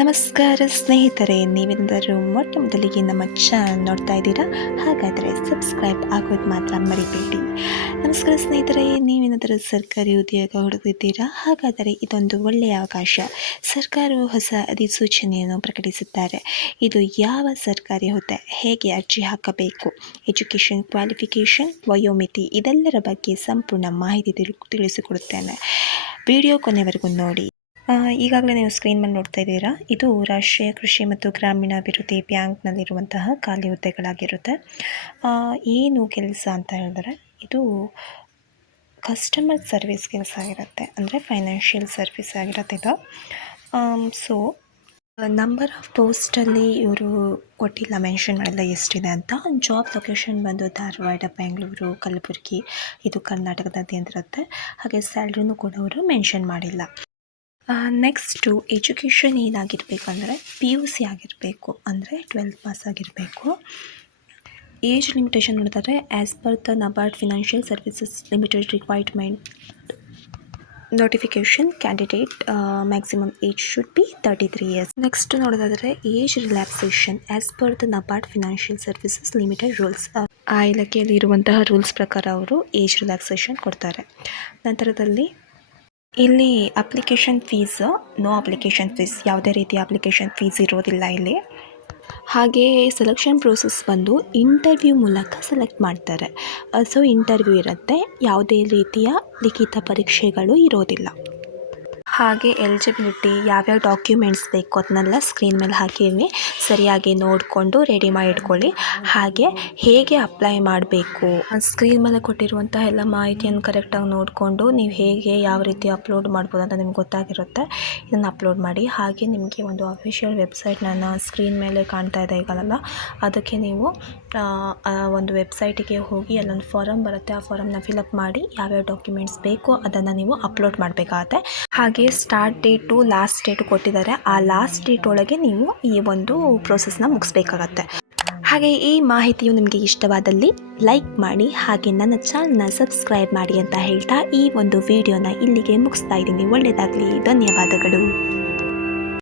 ನಮಸ್ಕಾರ ಸ್ನೇಹಿತರೆ, ನೀವೆಂದರೂ ಮೊಟ್ಟ ಮೊದಲಿಗೆ ನಮ್ಮ ಚಾನಲ್ ನೋಡ್ತಾ ಇದ್ದೀರಾ? ಹಾಗಾದರೆ ಸಬ್ಸ್ಕ್ರೈಬ್ ಆಗೋದು ಮಾತ್ರ ಮರಿಬೇಡಿ. ನಮಸ್ಕಾರ ಸ್ನೇಹಿತರೆ ನೀವೇನಾದರೂ ಸರ್ಕಾರಿ ಉದ್ಯೋಗ ಹುಡುಕಿದ್ದೀರಾ ಹಾಗಾದರೆ ಇದೊಂದು ಒಳ್ಳೆಯ ಅವಕಾಶ. ಸರ್ಕಾರವು ಹೊಸ ಅಧಿಸೂಚನೆಯನ್ನು ಪ್ರಕಟಿಸುತ್ತಾರೆ. ಇದು ಯಾವ ಸರ್ಕಾರಿ ಹುದ್ದೆ? ಹೇಗೆ ಅರ್ಜಿ ಹಾಕಬೇಕು? ಎಜುಕೇಷನ್ ಕ್ವಾಲಿಫಿಕೇಷನ್ ವಯೋಮಿತಿ ಇದೆಲ್ಲರ ಬಗ್ಗೆ ಸಂಪೂರ್ಣ ಮಾಹಿತಿ ತಿಳಿ ತಿಳಿಸಿಕೊಡುತ್ತೇನೆ. ವಿಡಿಯೋ ಕೊನೆವರೆಗೂ ನೋಡಿ. ಈಗಾಗಲೇ ನೀವು ಸ್ಕ್ರೀನ್ ಮೇಲೆ ನೋಡ್ತಾ ಇದ್ದೀರಾ? ಇದು ರಾಷ್ಟ್ರೀಯ ಕೃಷಿ ಮತ್ತು ಗ್ರಾಮೀಣಾಭಿವೃದ್ಧಿ ಬ್ಯಾಂಕ್ನಲ್ಲಿರುವಂತಹ ಖಾಲಿ ಹುದ್ದೆಗಳಾಗಿರುತ್ತೆ. ಏನು ಕೆಲಸ ಅಂತ ಹೇಳಿದ್ರೆ, ಇದು ಕಸ್ಟಮರ್ ಸರ್ವಿಸ್ ಕೆಲಸ ಆಗಿರುತ್ತೆ. ಅಂದರೆ ಫೈನಾನ್ಷಿಯಲ್ ಸರ್ವಿಸ್ ಆಗಿರುತ್ತೆ ಇದು. ಸೊ ನಂಬರ್ ಆಫ್ ಪೋಸ್ಟಲ್ಲಿ ಇವರು ಕೊಟ್ಟಿಲ್ಲ ಮೆನ್ಷನ್ ಮಾಡಿಲ್ಲ ಎಷ್ಟಿದೆ ಅಂತ. ಜಾಬ್ ಲೊಕೇಶನ್ ಬಂದು ಧಾರವಾಡ, ಬೆಂಗಳೂರು, ಕಲಬುರಗಿ, ಇದು ಕರ್ನಾಟಕದಾದ್ಯಂತ ಇರುತ್ತೆ. ಹಾಗೆ ಸ್ಯಾಲ್ರಿನೂ ಕೂಡ ಅವರು ಮೆನ್ಷನ್ ಮಾಡಿಲ್ಲ. ನೆಕ್ಸ್ಟು ಎಜುಕೇಷನ್ ಏನಾಗಿರಬೇಕಂದ್ರೆ ಪಿ ಯು ಸಿ ಆಗಿರಬೇಕು, ಅಂದರೆ ಟ್ವೆಲ್ತ್ ಪಾಸ್ ಆಗಿರಬೇಕು. ಏಜ್ ಲಿಮಿಟೇಷನ್ ನೋಡಿದ್ರೆ as per the NABARD financial services limited requirement notification candidate maximum age should be thirty three years next ನೋಡೋದಾದರೆ age relaxation as per the NABARD financial services limited rules ಆ ಇಲಾಖೆಯಲ್ಲಿ ಇರುವಂತಹ rules ಪ್ರಕಾರ ಅವರು age relaxation ಕೊಡ್ತಾರೆ. ನಂತರದಲ್ಲಿ ಇಲ್ಲಿ application fees no application fees ಯಾವುದೇ ರೀತಿಯ ಅಪ್ಲಿಕೇಶನ್ ಫೀಸ್ ಇರೋದಿಲ್ಲ ಇಲ್ಲಿ. ಹಾಗೆ ಸೆಲೆಕ್ಷನ್ ಪ್ರೋಸೆಸ್ ಬಂದು ಇಂಟರ್ವ್ಯೂ ಮೂಲಕ ಸೆಲೆಕ್ಟ್ ಮಾಡ್ತಾರೆ. ಸೊ ಇಂಟರ್ವ್ಯೂ ಇರುತ್ತೆ, ಯಾವುದೇ ರೀತಿಯ ಲಿಖಿತ ಪರೀಕ್ಷೆಗಳು ಇರೋದಿಲ್ಲ. ಹಾಗೆ ಎಲಿಜಿಬಿಲಿಟಿ ಯಾವ್ಯಾವ ಡಾಕ್ಯುಮೆಂಟ್ಸ್ ಬೇಕು ಅದನ್ನೆಲ್ಲ ಸ್ಕ್ರೀನ್ ಮೇಲೆ ಹಾಕಿದ್ವಿ ಸರಿಯಾಗಿ ನೋಡಿಕೊಂಡು ರೆಡಿ ಮಾಡಿ ಇಟ್ಕೊಳ್ಳಿ. ಹಾಗೆ ಹೇಗೆ ಅಪ್ಲೈ ಮಾಡಬೇಕು? ಸ್ಕ್ರೀನ್ ಮೇಲೆ ಕೊಟ್ಟಿರುವಂಥ ಎಲ್ಲ ಮಾಹಿತಿಯನ್ನು ಕರೆಕ್ಟಾಗಿ ನೋಡಿಕೊಂಡು ನೀವು ಹೇಗೆ ಯಾವ ರೀತಿ ಅಪ್ಲೋಡ್ ಮಾಡ್ಬೋದು ಅಂತ ನಿಮ್ಗೆ ಗೊತ್ತಾಗಿರುತ್ತೆ. ಇದನ್ನು ಅಪ್ಲೋಡ್ ಮಾಡಿ. ಹಾಗೆ ನಿಮಗೆ ಒಂದು ಅಫಿಷಿಯಲ್ ವೆಬ್ಸೈಟ್ ನನ್ನ ಸ್ಕ್ರೀನ್ ಮೇಲೆ ಕಾಣ್ತಾ ಇದೆ ಈಗಲ್ಲ ಅದಕ್ಕೆ ನೀವು ಒಂದು ವೆಬ್ಸೈಟಿಗೆ ಹೋಗಿ ಅಲ್ಲೊಂದು ಫಾರಮ್ ಬರುತ್ತೆ. ಆ ಫಾರಮ್ನ ಫಿಲಪ್ ಮಾಡಿ ಯಾವ್ಯಾವ ಡಾಕ್ಯುಮೆಂಟ್ಸ್ ಬೇಕೋ ಅದನ್ನು ನೀವು ಅಪ್ಲೋಡ್ ಮಾಡಬೇಕಾಗತ್ತೆ. ಹಾಗೆ ಸ್ಟಾರ್ಟ್ ಡೇಟು ಲಾಸ್ಟ್ ಡೇಟು ಕೊಟ್ಟಿದ್ದಾರೆ. ಆ ಲಾಸ್ಟ್ ಡೇಟ್ ಒಳಗೆ ನೀವು ಈ ಒಂದು ಪ್ರೋಸೆಸ್ನ ಮುಗಿಸ್ಬೇಕಾಗತ್ತೆ. ಹಾಗೆ ಈ ಮಾಹಿತಿಯು ನಿಮಗೆ ಇಷ್ಟವಾದಲ್ಲಿ ಲೈಕ್ ಮಾಡಿ, ಹಾಗೆ ನನ್ನ ಚಾನಲ್ನ ಸಬ್ಸ್ಕ್ರೈಬ್ ಮಾಡಿ ಅಂತ ಹೇಳ್ತಾ ಈ ಒಂದು ವಿಡಿಯೋನ ಇಲ್ಲಿಗೆ ಮುಗಿಸ್ತಾ ಇದ್ದೀನಿ. ಒಳ್ಳೆಯದಾಗಲಿ ಧನ್ಯವಾದಗಳು.